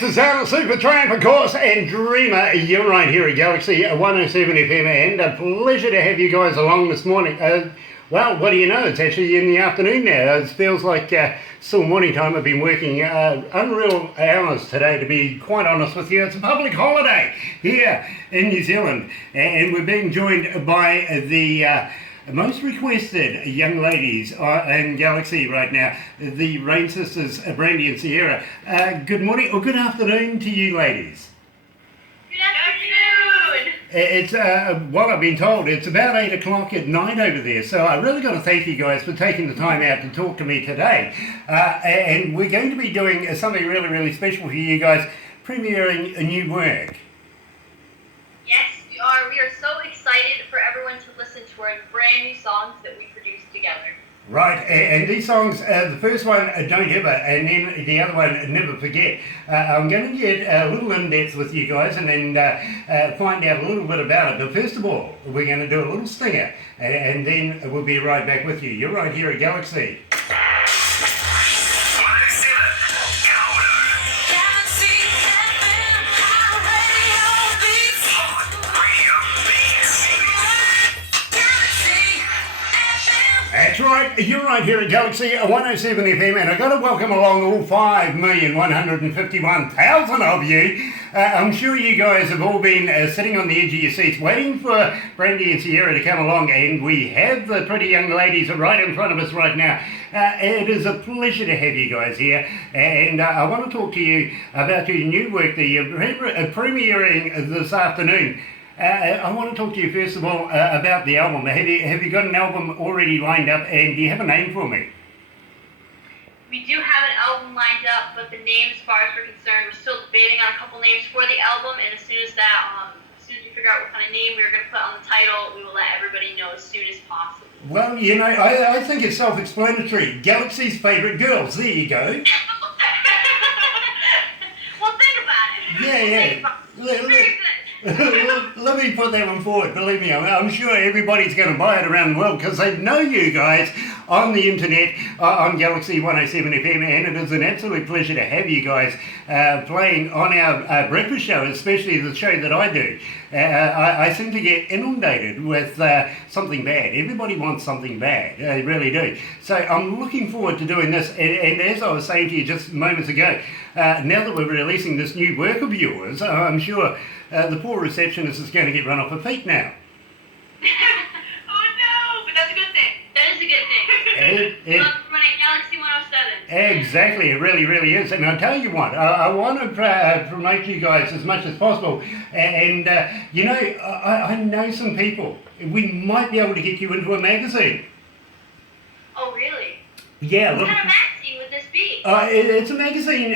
That's the sound of Supertramp, of course, and Dreamer. You're right here at Galaxy 107 FM, and a pleasure to have you guys along this morning. Well, what do you know? It's actually in the afternoon now. It feels like still morning time. I've been working unreal hours today, to be quite honest with you. It's a public holiday here in New Zealand, and we're being joined by the most requested young ladies in Galaxy right now, the Rain Sisters, Brandy and Sierra. Good morning, or good afternoon to you ladies. Good afternoon! It's, well, I've been told it's about 8 o'clock at night over there, so I really got to thank you guys for taking the time out to talk to me today. And we're going to be doing something really, really special for you guys, premiering a new work. Yes, we are. We are so excited for everyone to listen to our brand new songs that we produced together. Right, and these songs, the first one, Don't Ever, and then the other one, Never Forget. I'm going to get a little in-depth with you guys and then find out a little bit about it. But first of all, we're going to do a little stinger, and then we'll be right back with you. You're right here at Galaxy. That's right, you're right here at Galaxy 107 FM, and I've got to welcome along all 5,151,000 of you. I'm sure you guys have all been sitting on the edge of your seats waiting for Brandy and Sierra to come along, and we have the pretty young ladies right in front of us right now. It is a pleasure to have you guys here, and I want to talk to you about your new work that you're premiering this afternoon. I want to talk to you first of all about the album. Have you got an album already lined up, and do you have a name for me? We do have an album lined up, but the name, as far as we're concerned, we're still debating on a couple names for the album, and as soon as we figure out what kind of name we're going to put on the title, we will let everybody know as soon as possible. Well, you know, I think it's self-explanatory. Galaxy's favourite girls. There you go. Well, think about it. Yeah. Let me put that one forward. Believe me, I'm sure everybody's going to buy it around the world because they know you guys on the internet, on Galaxy 107 FM, and it is an absolute pleasure to have you guys playing on our breakfast show, especially the show that I do. I seem to get inundated with something bad. Everybody wants something bad. They really do. So I'm looking forward to doing this. And as I was saying to you just moments ago, now that we're releasing this new work of yours, I'm sure the poor receptionist is going to get run off her feet now. Oh no, but that's a good thing. That is a good thing. Love everyone at Galaxy 107. Exactly, it really, really is. And I'll tell you what, I want to promote you guys as much as possible. And, you know, I know some people. We might be able to get you into a magazine. Oh, really? Yeah. What kind of magazine would this be? It's a magazine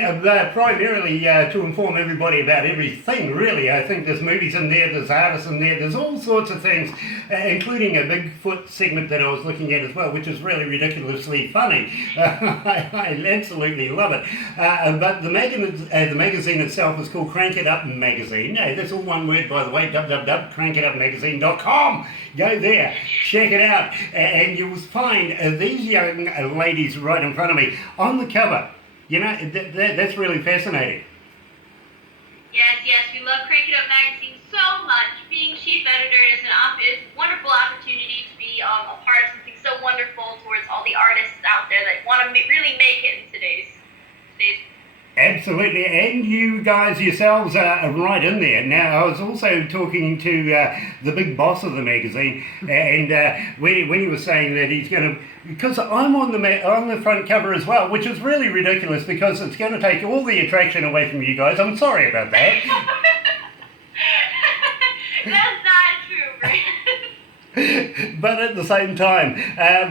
primarily to inform everybody about everything, really. I think there's movies in there, there's artists in there, there's all sorts of things, including a Bigfoot segment that I was looking at as well, which is really ridiculously funny. I absolutely love it. But the magazine itself is called Crank It Up Magazine. That's all one word, by the way, www.crankitupmagazine.com. Go there, check it out, and you'll find these young ladies right in front of me on the cover. You know, that's really fascinating. Yes, we love Crank It Up Magazine so much. Being chief editor is a wonderful opportunity to be a part of something so wonderful towards all the artists out there that want to really make it in today's. Absolutely, and you guys yourselves are right in there. Now, I was also talking to the big boss of the magazine, and when he was saying that he's going to, because I'm on the front cover as well, which is really ridiculous because it's going to take all the attraction away from you guys. I'm sorry about that. That's not true, Brandon. But at the same time,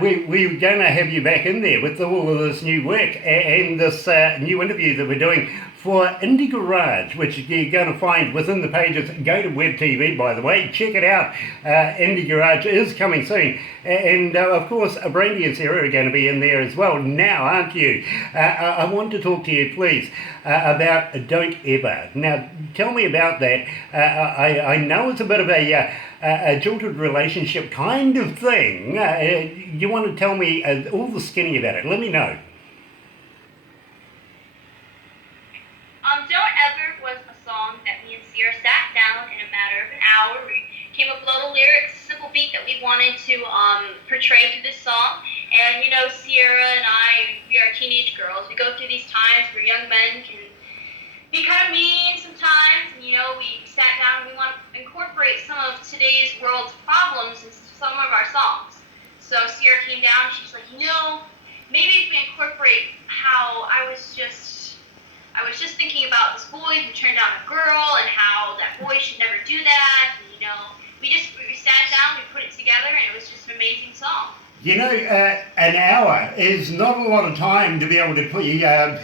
we're going to have you back in there with all of this new work and this new interview that we're doing for Indie Garage, which you're going to find within the pages. Go to Web TV, by the way. Check it out. Indie Garage is coming soon. And, of course, Brandy and Sarah are going to be in there as well now, aren't you? I want to talk to you, please, about Don't Ever. Now, tell me about that. I know it's a bit of a jilted relationship kind of thing. You want to tell me all the skinny about it? Let me know. Don't Sierra sat down in a matter of an hour. We came up with all the lyrics, a simple beat that we wanted to portray through this song. And Sierra and I, we are teenage girls. We go through these times where young men can be kind of mean sometimes. And we sat down and we want to incorporate some of today's world's problems into some of our songs. So Sierra came down and she's like, maybe if we incorporate how I was just thinking about this boy who turned down a girl and how that boy should never do that. And, we sat down, we put it together, and it was just an amazing song. An hour is not a lot of time to be able to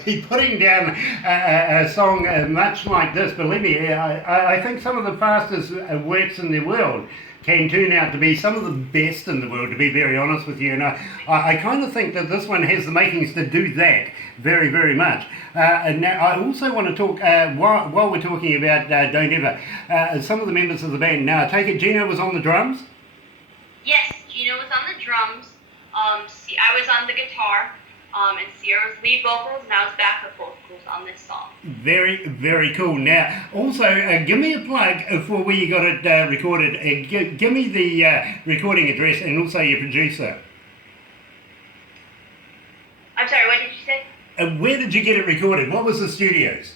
be putting down a song much like this. Believe me, I think some of the fastest works in the world can turn out to be some of the best in the world, to be very honest with you. And I kind of think that this one has the makings to do that very, very much. And now I also want to talk, while we're talking about Don't Ever, some of the members of the band. Now, I take it Gino was on the drums? Yes, Gino was on the drums. I was on the guitar. And Sierra was lead vocals, and I was backup vocals on this song. Very, very cool. Now, also, give me a plug for where you got it recorded. Give me the recording address and also your producer. I'm sorry, what did you say? Where did you get it recorded? What was the studios?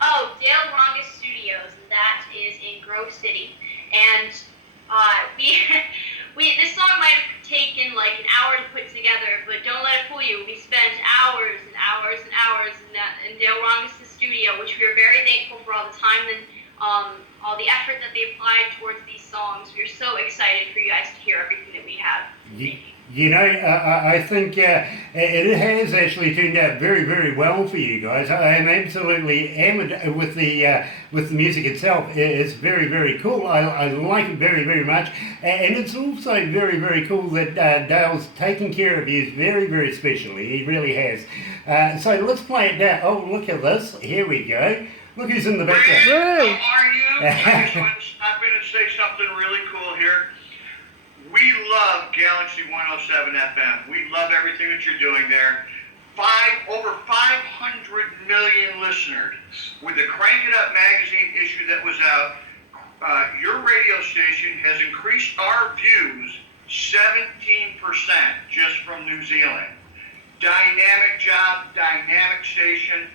Oh, Dale Rongus Studios, and that is in Grove City. And this song might have taken like an hour to put together, but don't let it fool you. We spent hours and hours and hours in Dale Rongus' studio, which we are very thankful for all the time and all the effort that they applied towards these songs. We are so excited for you guys to hear everything that we have. I think it has actually turned out very, very well for you guys. I am absolutely enamored with the music itself. It's very, very cool. I like it very, very much. And it's also very, very cool that Dale's taken care of you very, very specially. He really has. So let's play it now. Oh, look at this. Here we go. Look who's in the background. How are you? I just want to stop in and say something really cool here. We love Galaxy 107 FM. We love everything that you're doing there. Over 500 million listeners. With the Crank It Up magazine issue that was out, your radio station has increased our views 17% just from New Zealand. Dynamic job, dynamic station,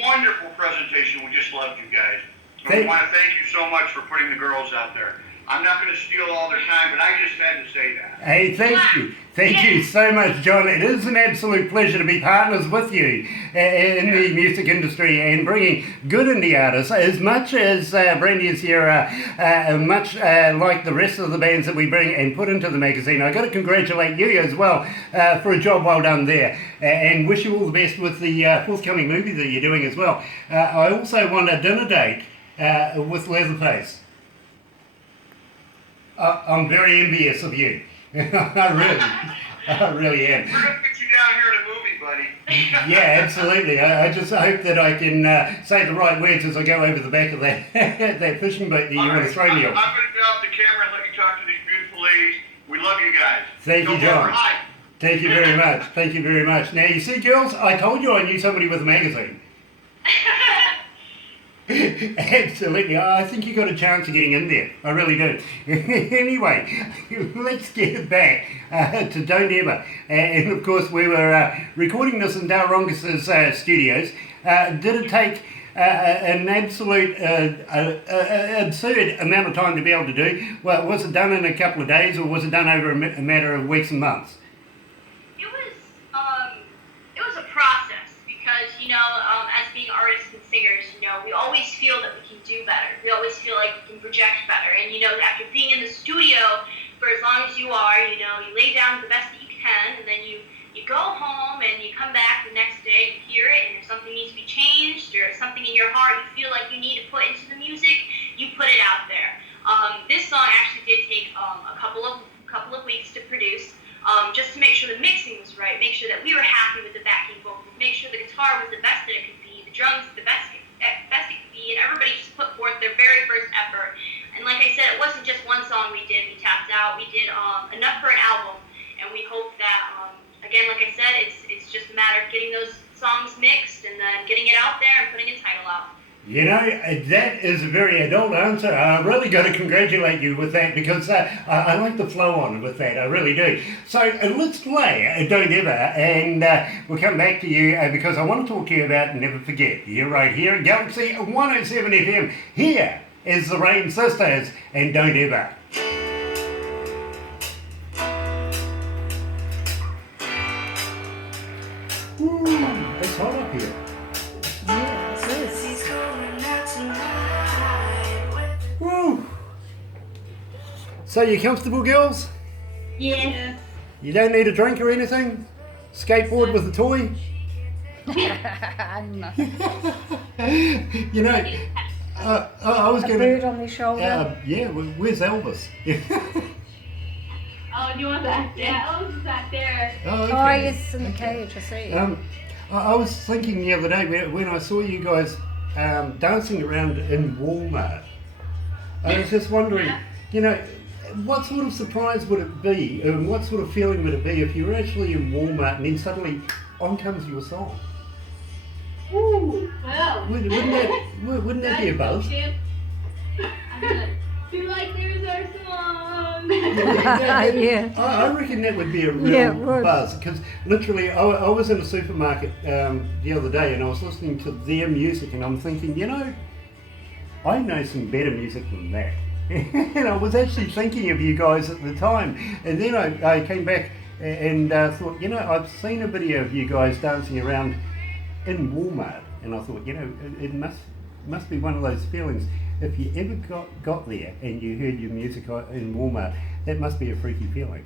wonderful presentation. We just loved you guys. So we want to thank you so much for putting the girls out there. I'm not going to steal all their time, but I just had to say that. Hey, thank you. Thank you so much, John. It is an absolute pleasure to be partners with you in the music industry and bringing good indie artists, as much as Brandy and Sierra, much like the rest of the bands that we bring and put into the magazine. I've got to congratulate you as well for a job well done there and wish you all the best with the forthcoming movie that you're doing as well. I also want a dinner date with Leatherface. I'm very envious of you. I really am. We're going to get you down here in a movie, buddy. Yeah, absolutely. I just hope that I can say the right words as I go over the back of that that fishing boat that you want to throw me off. I'm going to get off the camera and let you talk to these beautiful ladies. We love you guys. Thank you, John. Thank you very much. Thank you very much. Now, you see, girls, I told you I knew somebody with a magazine. Absolutely. I think you got a chance of getting in there. I really do. Anyway, let's get back to Don't Ever. And of course, we were recording this in Dale Rongus' studios. Did it take an absolute absurd amount of time to be able to do? Well, was it done in a couple of days or was it done over a matter of weeks and months? It was a process because, as being artists and singers, we always feel that we can do better. We always feel like we can project better. And, after being in the studio for as long as you are, you lay down the best that you can, and then you go home and you come back the next day, you hear it, and if something needs to be changed or if something in your heart you feel like you need to put into the music, you put it out there. This song actually did take a couple of weeks to produce. Just to make sure the mixing was right, make sure that we were happy with the backing vocals, make sure the guitar was the best that it could be, the drums the best it could be, and everybody just put forth their very first effort. And like I said, it wasn't just one song we tapped out, we did enough for an album, and we hope that, again, like I said, it's just a matter of getting those songs mixed and then getting it out there and putting a title out. You know, that is a very adult answer. I really got to congratulate you with that because I like the flow on with that. I really do. So let's play Don't Ever, and we'll come back to you because I want to talk to you about Never Forget. You're right here at Galaxy 107 FM. Here is the Rain Sisters and Don't Ever. Ooh, it's hot up here. Yeah, it is. Woo! So you comfortable, girls? Yes. You don't need a drink or anything? Skateboard with a toy? No. You know, I was A going bird to... on their shoulder. yeah, where's Elvis? Oh, do you want that? Yeah, Elvis is back there. Okay. Oh, yes, in the cage, I see. I was thinking the other day when I saw you guys dancing around in Walmart. I was just wondering, you know, what sort of surprise would it be, and what sort of feeling would it be if you were actually in Walmart and then suddenly on comes your song? Ooh, well. Wouldn't that be a buzz? Feel like there's our song. Yeah. I reckon that would be a real Yeah, it would. buzz because literally I was in a supermarket the other day and I was listening to their music and I'm thinking, you know, I know some better music than that. And I was actually thinking of you guys at the time, and then I came back and thought, you know, I've seen a video of you guys dancing around in Walmart, and I thought, you know, it must be one of those feelings. If you ever got there and you heard your music in Walmart, that must be a freaky feeling.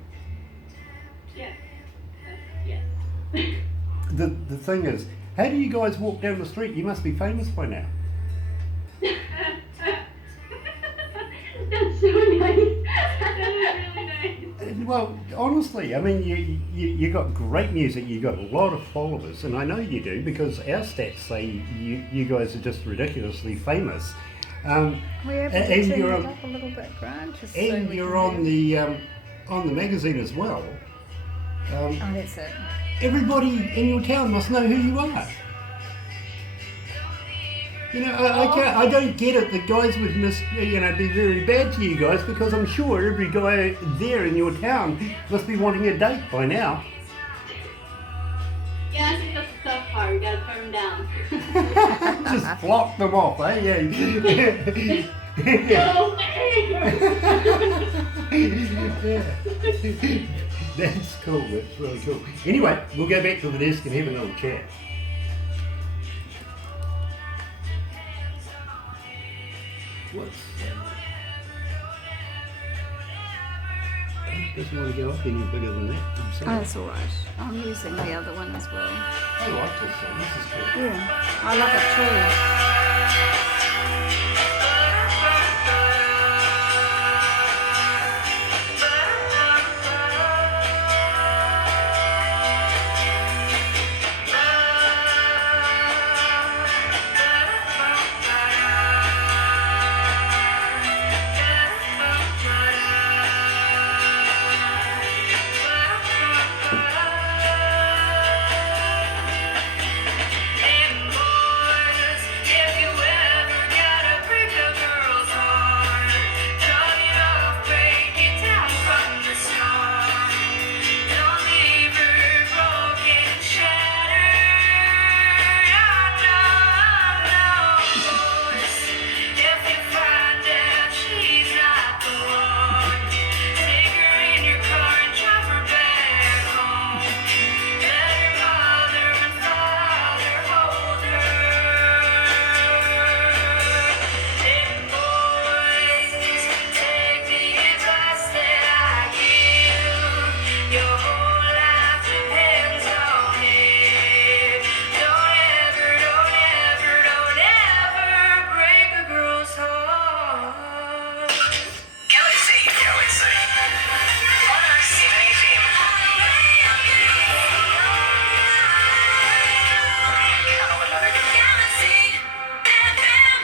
Yeah. Yes. The thing is, how do you guys walk down the street? You must be famous by now. That's so nice. That is really nice. Well, honestly, I mean, you got great music. You got a lot of followers, and I know you do because our stats say you guys are just ridiculously famous. We're able to and turn you're it on, up a little bit, Grant. Just so and we you're can on hear. the magazine as well. Oh, that's it. Everybody in your town must know who you are. You know, I don't get it that guys would be very bad to you guys because I'm sure every guy there in your town must be wanting a date by now. Yeah, I think that's the tough part. You gotta turn them down. Just block them off, eh? Yeah. No. Yeah. That's cool, that's really cool. Anyway, we'll go back to the desk and have a little chat. What's that? Doesn't want to go up any bigger than that. I'm Oh, sorry. that's all right. I'm using the other one as well. I like this song. This is cool. Yeah, I love it too.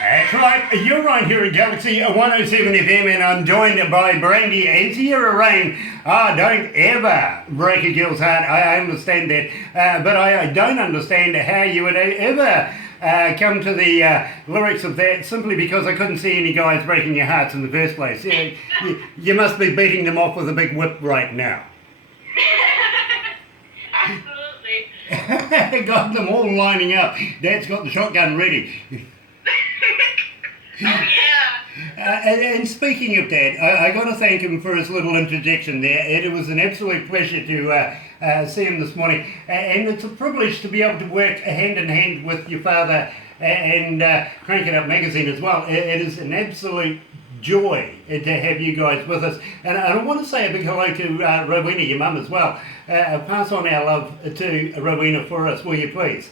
That's right, you're right here at Galaxy 107 FM and I'm joined by Brandy and Sierra Rain. Don't ever break a girl's heart, I understand that, but I don't understand how you would ever come to the lyrics of that simply because I couldn't see any guys breaking your hearts in the first place. You must be beating them off with a big whip right now. Absolutely. Got them all lining up. Dad's got the shotgun ready. Oh yeah. And speaking of Dad, I got to thank him for his little interjection there. It was an absolute pleasure to see him this morning. And it's a privilege to be able to work hand in hand with your father and Crank It Up magazine as well. It is an absolute joy to have you guys with us. And I want to say a big hello to Rowena, your mum, as well. Pass on our love to Rowena for us, will you please?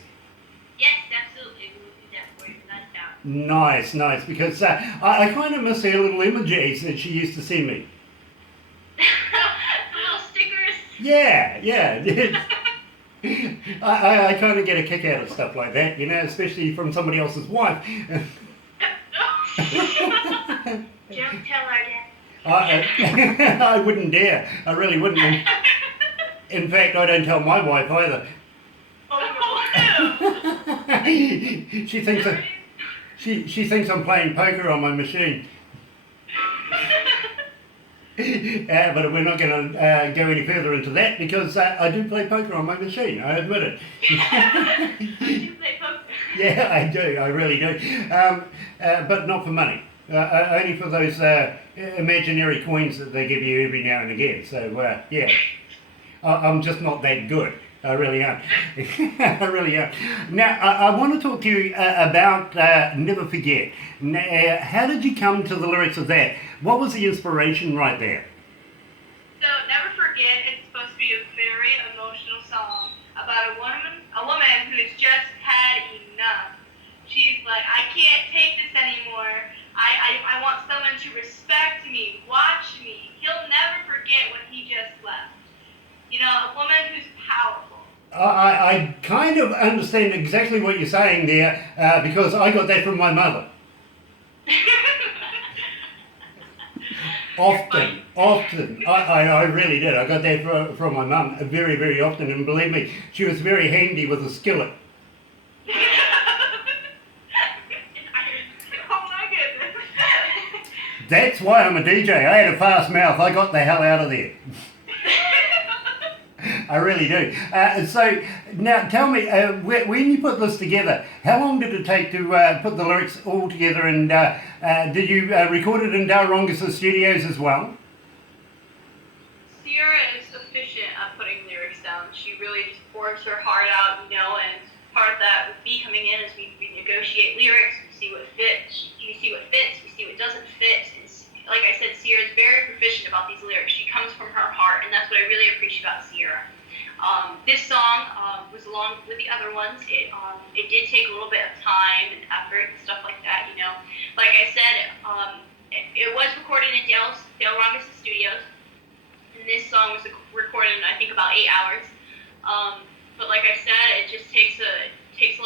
Yes, absolutely. We will do that for you, without a doubt. Nice, because I kind of miss her little images that she used to send me. The little stickers. Yeah. I kind of get a kick out of stuff like that, you know, especially from somebody else's wife. Don't tell our dad. I wouldn't dare. I really wouldn't. In fact, I don't tell my wife either. Oh no. She thinks she thinks I'm playing poker on my machine. But we're not going to go any further into that because I do play poker on my machine. I admit it. You play poker. Yeah, I do. I really do. But not for money. Only for those imaginary coins that they give you every now and again. So, yeah. I'm just not that good. I really aren't. I really aren't. Now, I want to talk to you about Never Forget. Now, how did you come to the lyrics of that? What was the inspiration right there? So, Never Forget is supposed to be a very emotional song about a woman who's just had enough. She's like, I can't take this anymore. I want someone to respect me, watch me. He'll never forget when he just left. You know, a woman who's powerful. I kind of understand exactly what you're saying there because I got that from my mother. Often. I really did. I got that from my mum very, very often, and believe me, she was very handy with a skillet. Oh my goodness. That's why I'm a DJ. I had a fast mouth. I got the hell out of there. I really do. So now tell me, when you put this together, how long did it take to put the lyrics all together, and did you record it in Dalrongas Studios as well? Sierra is efficient at putting lyrics down. She really just pours her heart out, you know, and part of that with me coming in is we negotiate lyrics, we see what fits, we see what doesn't fit. And like I said, Sierra is very proficient about these lyrics. She comes from her heart, and that's what I really appreciate about Sierra. This song was along with the other ones. It did take a little bit of time and effort and stuff like that, you know. Like I said, it was recorded in Dalrongas Studios, and this song was recorded in I think about 8 hours. But like I said, it just takes a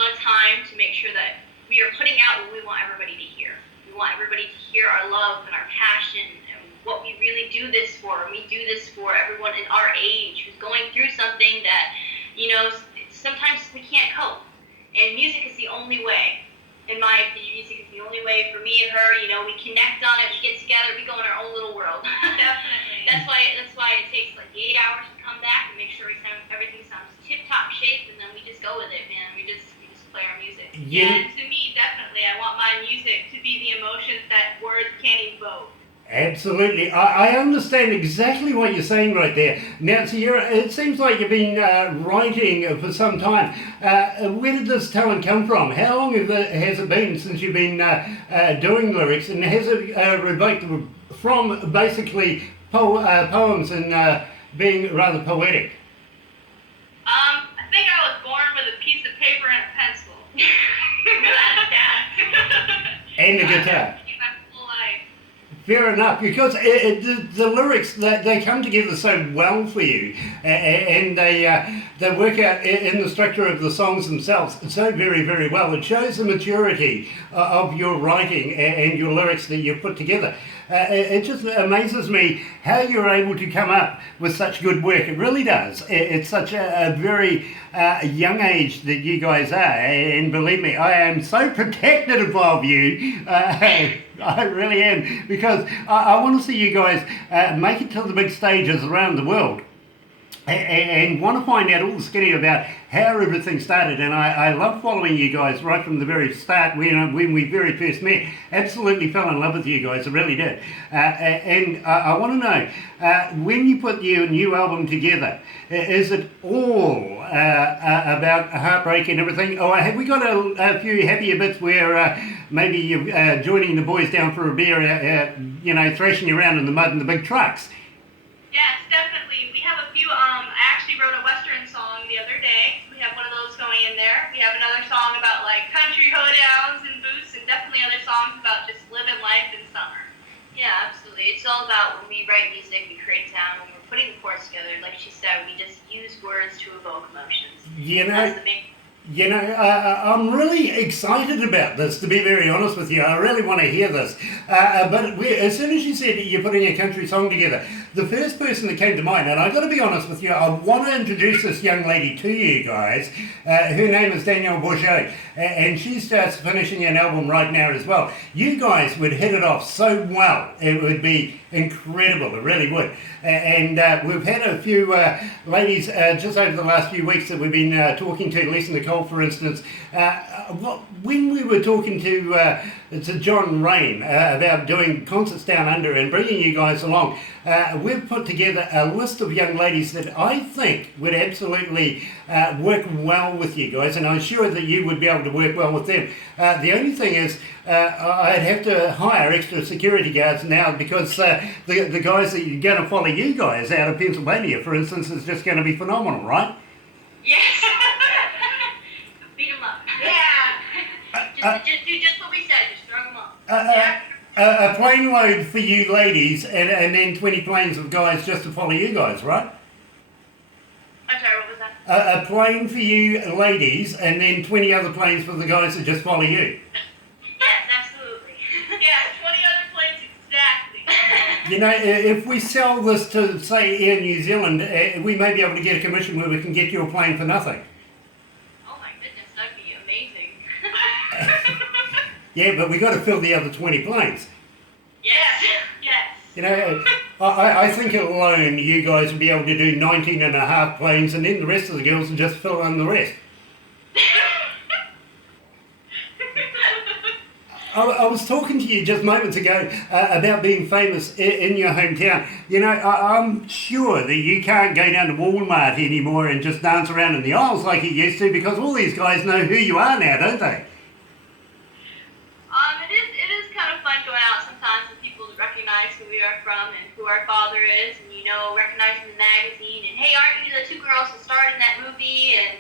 lot of time to make sure that we are putting out what we want everybody to hear. We want everybody to hear our love and our passion and what we really do this for. And we do this for everyone in our age who's going through something that, you know, sometimes we can't cope. And music is the only way. In my opinion, music is the only way for me and her. You know, we connect on it, we get together, we go in our own little world. Definitely. That's why it takes like 8 hours to come back and make sure everything sounds tip-top shape, and then we just go with it, man. We just play our music. Yeah. And to me, definitely, I want my music to be the emotions that words can't evoke. Absolutely. I understand exactly what you're saying right there. Now, Sierra, it seems like you've been writing for some time. Where did this talent come from? How long has it been since you've been doing lyrics? And has it revoked from basically poems and being rather poetic? I think I was born with a piece of paper and a pencil. That's that. And a guitar. My whole life. Fair enough, because the lyrics, they come together so well for you, and they work out in the structure of the songs themselves so very, very well. It shows the maturity of your writing and your lyrics that you've put together. it just amazes me how you're able to come up with such good work. It really does. It's such a very young age that you guys are, and believe me, I am so protective of you. I really am, because I want to see you guys make it to the big stages around the world. And want to find out all the skinny about how everything started. And I love following you guys right from the very start when we very first met. Absolutely fell in love with you guys, I really did. And I want to know, when you put your new album together, is it all about heartbreak and everything? Or have we got a few happier bits where maybe you're joining the boys down for a beer, thrashing around in the mud in the big trucks? Yes, definitely. We have a few, I actually wrote a Western song the other day. We have one of those going in there. We have another song about like country hoedowns and boots, and definitely other songs about just living life in summer. Yeah, absolutely. It's all about when we write music, we create sound. When we're putting the chords together, like she said, we just use words to evoke emotions. That's the main. I'm really excited about this, to be very honest with you. I really want to hear this. But as soon as you said you're putting a country song together, the first person that came to mind, and I've got to be honest with you, I want to introduce this young lady to you guys. Her name is Danielle Bourget, and she's just finishing an album right now as well. You guys would hit it off so well. It would be incredible. It really would. And we've had a few ladies just over the last few weeks that we've been talking to, Lisa Nicole, for instance. When we were talking to John Rain about doing concerts down under and bringing you guys along, we've put together a list of young ladies that I think would absolutely work well with you guys, and I'm sure that you would be able to work well with them. The only thing is, I'd have to hire extra security guards now, because the guys that are going to follow you guys out of Pennsylvania, for instance, is just going to be phenomenal, right? Yes. Beat them up. Yeah. Just do just what we said. Just throw them up. Yeah. A plane load for you ladies, and then 20 planes of guys just to follow you guys, right? I'm sorry, what was that? A plane for you ladies, and then 20 other planes for the guys that just follow you. Yes, absolutely. Yes, 20 other planes, exactly. You know, if we sell this to, say, Air New Zealand, we may be able to get a commission where we can get you a plane for nothing. Oh my goodness, that'd be amazing. Yeah, but we got to fill the other 20 planes. Yes, yes. You know, I think alone you guys would be able to do 19 and a half planes, and then the rest of the girls would just fill in the rest. I was talking to you just moments ago about being famous in your hometown. You know, I'm sure that you can't go down to Walmart anymore and just dance around in the aisles like you used to, because all these guys know who you are now, don't they? It is kind of fun going out sometimes and people recognize who we are from and who our father is, and recognizing the magazine and, hey, aren't you the two girls that starred in that movie? And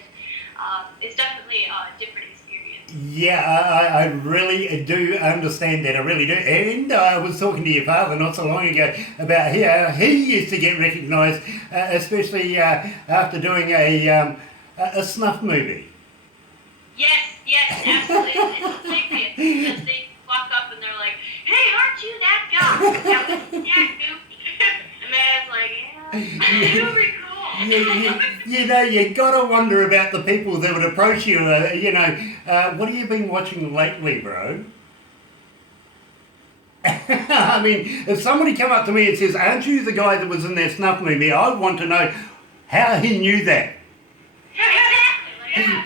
it's definitely a different experience. Yeah, I really do understand that. I really do. And I was talking to your father not so long ago about how he used to get recognised, especially after doing a snuff movie. Yes, absolutely. It's hilarious because they walk up and they're like, hey, aren't you that guy? That was that movie. And man's like, yeah, super cool. You know, you got to wonder about the people that would approach you. What have you been watching lately, bro? I mean, if somebody come up to me and says, aren't you the guy that was in that snuff movie, I'd want to know how he knew that.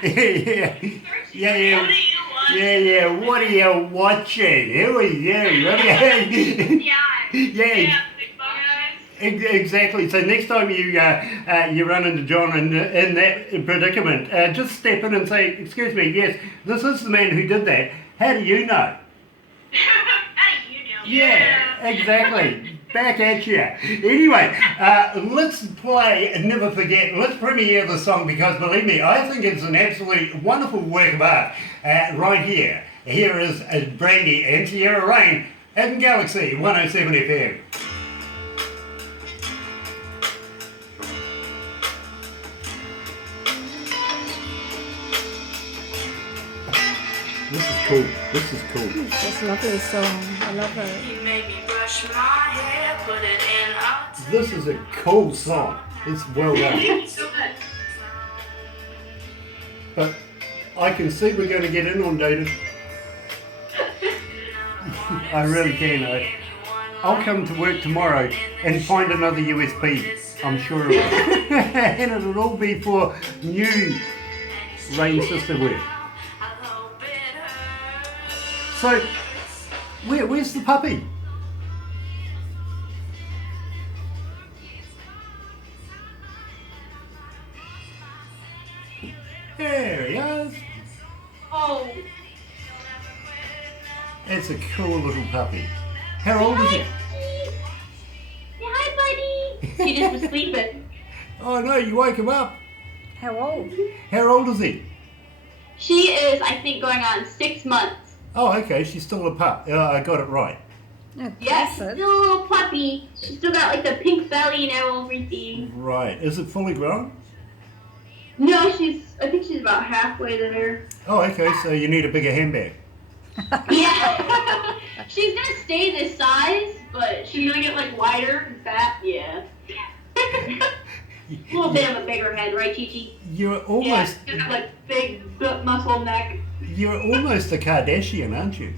Exactly. Yeah. What are you watching? Who are you? What are you? Yeah. Exactly. So next time you run into John in that predicament, just step in and say, "Excuse me, yes, this is the man who did that. How do you know?" How do you know? Yeah, exactly. Back at you. Anyway, let's play Never Forget. Let's premiere the song, because believe me, I think it's an absolute wonderful work of art right here. Here is Brandy and Sierra Rain at Galaxy 107 FM. This is cool. It's just a lovely song. I love it. You made me brush my hair, put it in a This is a cool song. It's well done. So good. But I can see we're going to get inundated. I really can. I'll come to work tomorrow and find another USB. I'm sure of it. And it'll all be for new Rain Sister work. So, where's the puppy? There he is. Oh, It's a cool little puppy. How old is it? hi, buddy. She just was sleeping. Oh no, you woke him up. How old? How old is he? She is, I think, going on 6 months. Oh, okay, she's still a pup. I got it right. Oh, Yes, bless still it. a little puppy. She's still got like the pink belly and everything. Right. Is it fully grown? No, I think she's about halfway there. Oh, okay, so you need a bigger handbag. Yeah. She's gonna stay this size, but she's gonna get like wider and fat. Yeah. A little bit of a bigger head, right, Chi-Chi? You're almost Yeah, just like big muscle neck. you're almost a Kardashian, aren't you?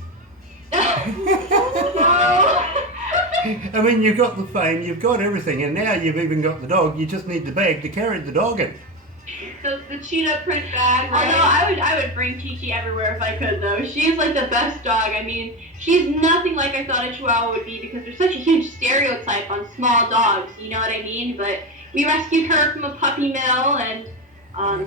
I mean, you've got the fame, you've got everything, and now you've even got the dog. You just need the bag to carry the dog in. The cheetah print bag. Right? Although I would bring Chi-Chi everywhere if I could, though. She's like the best dog. I mean, she's nothing like I thought a Chihuahua would be because there's such a huge stereotype on small dogs. You know what I mean? But we rescued her from a puppy mill, and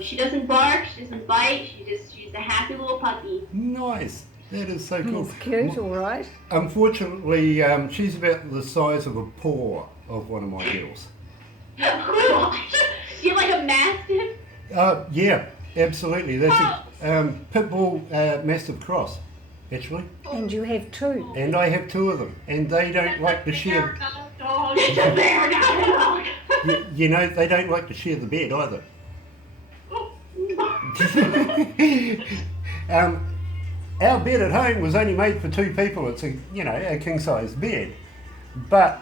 she doesn't bark, she doesn't bite. She's a happy little puppy. Nice. That is so cool. It's cute, all right. Unfortunately, she's about the size of a paw of one of my girls. You like a mastiff? Yeah, absolutely. That's a pit bull mastiff cross, actually. And you have two. And I have two of them, and they don't like to share. Dog. It's a bear, not a dog. You know, they don't like to share the bed either. Our bed at home was only made for two people. It's a king size bed, but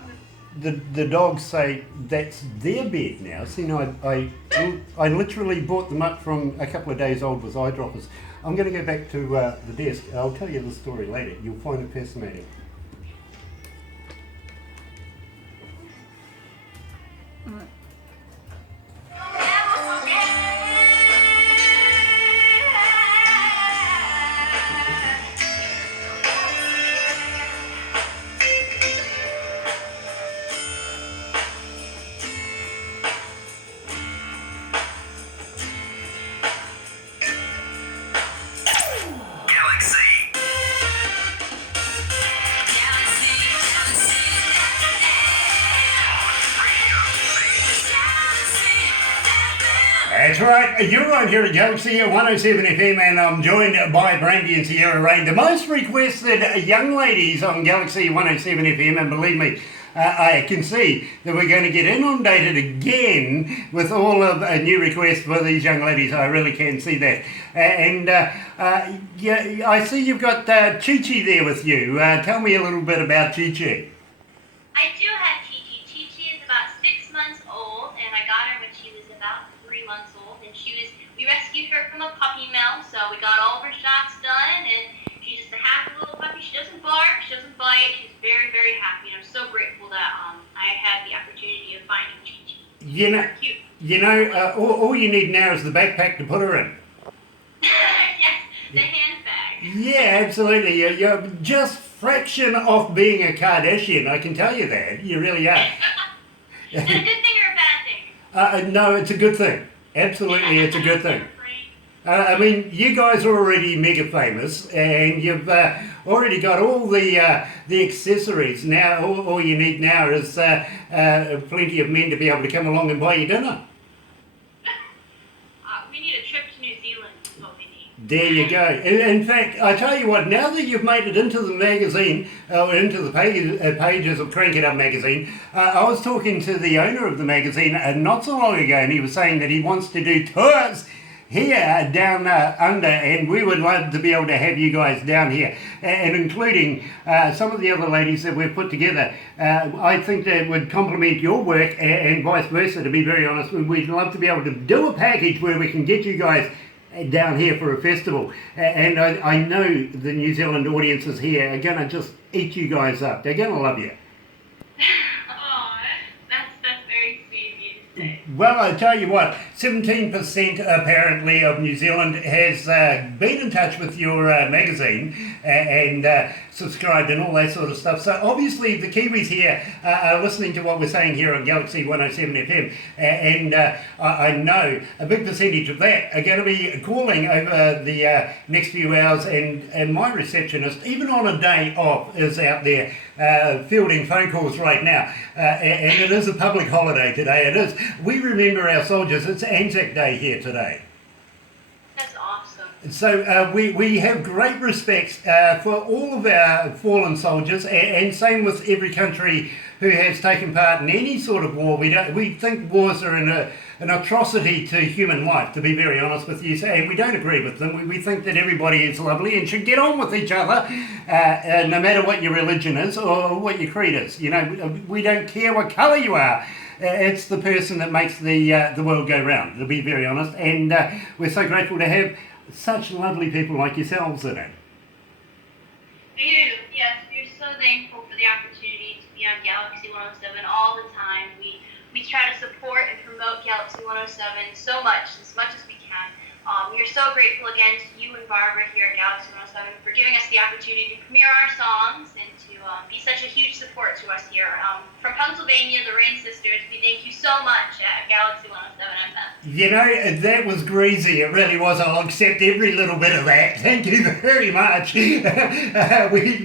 the dogs say that's their bed now. So I literally brought them up from a couple of days old with eye droppers. I'm going to go back to the desk. I'll tell you the story later. You'll find it fascinating. That's right, you're right here at Galaxy 107 FM, and I'm joined by Brandy and Sierra Rain, the most requested young ladies on Galaxy 107 FM, and believe me, I can see that we're going to get inundated again with all of new requests for these young ladies. I really can see that. Yeah, I see you've got Chi-Chi there with you. Tell me a little bit about Chi-Chi. I do have Chi-Chi. Chi-Chi is about 6 months old, and I got her when she was about 3 months old. And we rescued her from a puppy mill, so we got all of her shots done, and she's just a happy little puppy. She doesn't bark, she doesn't bite. She's very, very happy, and I'm so grateful that I had the opportunity of finding Chi-Chi. All you need now is the backpack to put her in. Yes, the handbag. Yeah, absolutely. You're just fraction off being a Kardashian, I can tell you that. You really are. Is that a good thing or a bad thing? No, it's a good thing. Absolutely, it's a good thing. I mean, you guys are already mega famous, and you've already got all the accessories. Now, all you need now is plenty of men to be able to come along and buy you dinner. We need a trip to New Zealand. Is what we need. There you go. In fact, I tell you what, now that you've made it into the magazine, into the pages of Crank It Up magazine, I was talking to the owner of the magazine not so long ago, and he was saying that he wants to do tours here down under, and we would love to be able to have you guys down here, and including some of the other ladies that we've put together. I think that would complement your work and vice versa, to be very honest. We'd love to be able to do a package where we can get you guys down here for a festival, and I know the New Zealand audiences here are going to just eat you guys up. They're going to love you. Oh, that's very sweet of you to say. Well, I tell you what, 17% apparently of New Zealand has been in touch with your magazine and subscribed and all that sort of stuff. So obviously the Kiwis here are listening to what we're saying here on Galaxy 107 FM, and I know a big percentage of that are going to be calling over the next few hours, and my receptionist, even on a day off, is out there fielding phone calls right now, and it is a public holiday today. It is. We remember our soldiers. It's Anzac Day here today. That's awesome. So we have great respect for all of our fallen soldiers, and same with every country who has taken part in any sort of war. We think wars are an atrocity to human life, to be very honest with you, and we don't agree with them. We think that everybody is lovely and should get on with each other, no matter what your religion is or what your creed is. You know, we don't care what colour you are. It's the person that makes the world go round, to be very honest, and we're so grateful to have such lovely people like yourselves in it. Yes, we're so thankful for the opportunity to be on Galaxy 107 all the time. We try to support and promote Galaxy 107 so much, as much as we can. We are so grateful again to you and Barbara here at Galaxy 107 for giving us the opportunity to premiere our songs and to be such a huge support to us here. From Pennsylvania, the Rain Sisters, we thank you so much at Galaxy 107 FM. You know, that was greasy, it really was. I'll accept every little bit of that. Thank you very much. We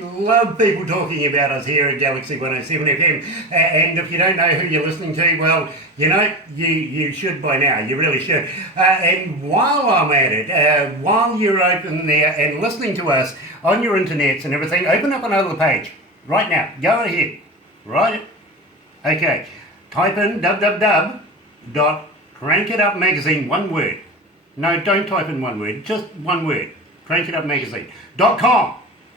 love people talking about us here at Galaxy 107 FM, and if you don't know who you're listening to, well, you know, you should by now, you really should. And while I'm at it, while you're open there and listening to us on your internets and everything, open up another page right now. Go ahead. Right? Okay. Type in www.crankitupmagazine, one word. No, don't type in one word, just one word. crankitupmagazine.com.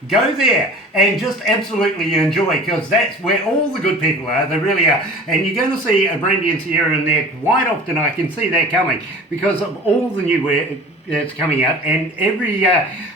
Go there and just absolutely enjoy, because that's where all the good people are. They really are. And you're going to see a Brandy and Sierra in there quite often. I can see that coming because of all the new work that's coming out, and every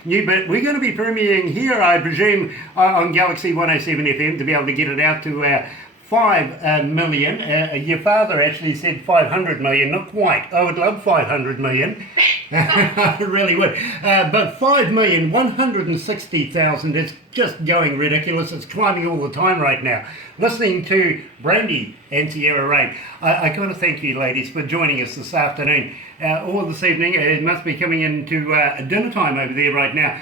new bit we're going to be premiering here, I presume, on Galaxy 107 FM to be able to get it out to 5 million. Your father actually said 500 million, not quite. I would love 500 million. I really would. But 5,160,000 is just going ridiculous. It's climbing all the time right now. Listening to Brandy and Sierra Rain. I got to thank you, ladies, for joining us this afternoon or this evening. It must be coming into dinner time over there right now.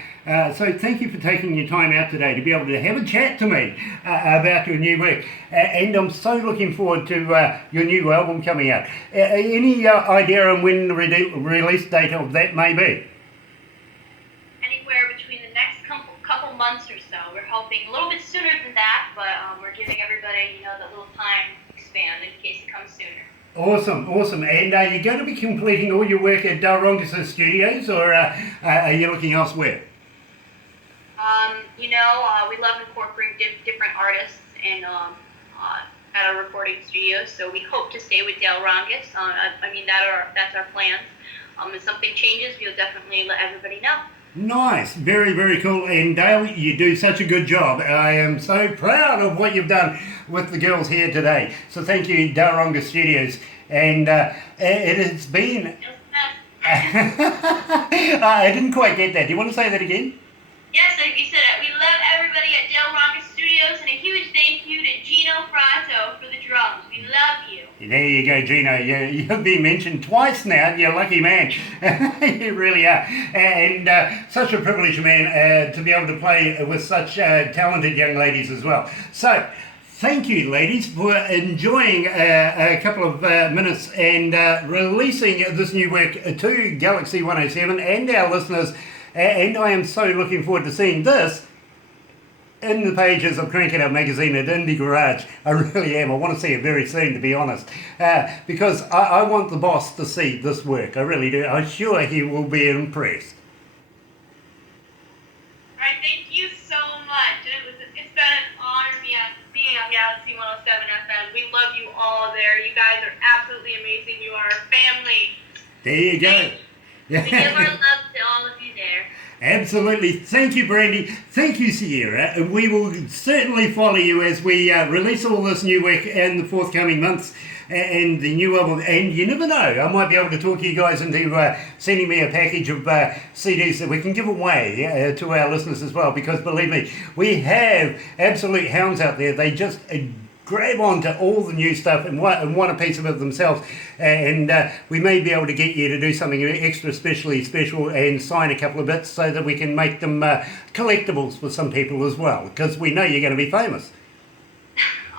So thank you for taking your time out today to be able to have a chat to me about your new work. And I'm so looking forward to your new album coming out. Any idea on when the release date of that may be? Anywhere between the next couple months or so. We're hoping a little bit sooner than that, but we're giving everybody, that little time to expand in case it comes sooner. Awesome. And are you going to be completing all your work at Dalronga Studios, or are you looking elsewhere? We love incorporating different artists and at our recording studios, so we hope to stay with Dalronga. That's our plans. If something changes, we'll definitely let everybody know. Nice, very, very cool. And Dale, you do such a good job. I am so proud of what you've done with the girls here today. So thank you, Dalronga Studios. And it has been... I didn't quite get that. Do you want to say that again? Yes, like you said, we love everybody at Dalronga Studios, and a huge thank you to Gino Frato for the drums. We love you. There you go, Gino. You've been mentioned twice now. You're a lucky man. You really are. And such a privileged man to be able to play with such talented young ladies as well. So, thank you, ladies, for enjoying a couple of minutes and releasing this new work to Galaxy 107 and our listeners. And I am so looking forward to seeing this in the pages of Crank It Up magazine at Indie Garage. I really am. I want to see it very soon, to be honest, because I want the boss to see this work. I really do. I'm sure he will be impressed. All right, thank you so much. It's been an honor being on Galaxy 107 FM. We love you all there. You guys are absolutely amazing. You are a family. There you go. We give our love to all of you there. Absolutely. Thank you, Brandy. Thank you, Sierra. And we will certainly follow you as we release all this new work in the forthcoming months and the new album. And you never know, I might be able to talk you guys into sending me a package of CDs that we can give away to our listeners as well. Because believe me, we have absolute hounds out there. They just grab onto all the new stuff and want a piece of it themselves, and we may be able to get you to do something extra specially special and sign a couple of bits so that we can make them collectibles for some people as well, because we know you're going to be famous.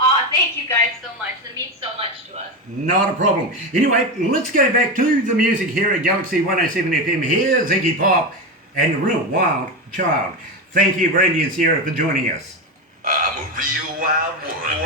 Aw, thank you guys so much. That means so much to us. Not a problem. Anyway, let's go back to the music here at Galaxy 107 FM. Here's Iggy Pop and the Real Wild Child. Thank you, Brandy and Sierra, for joining us. I'm a real wild one.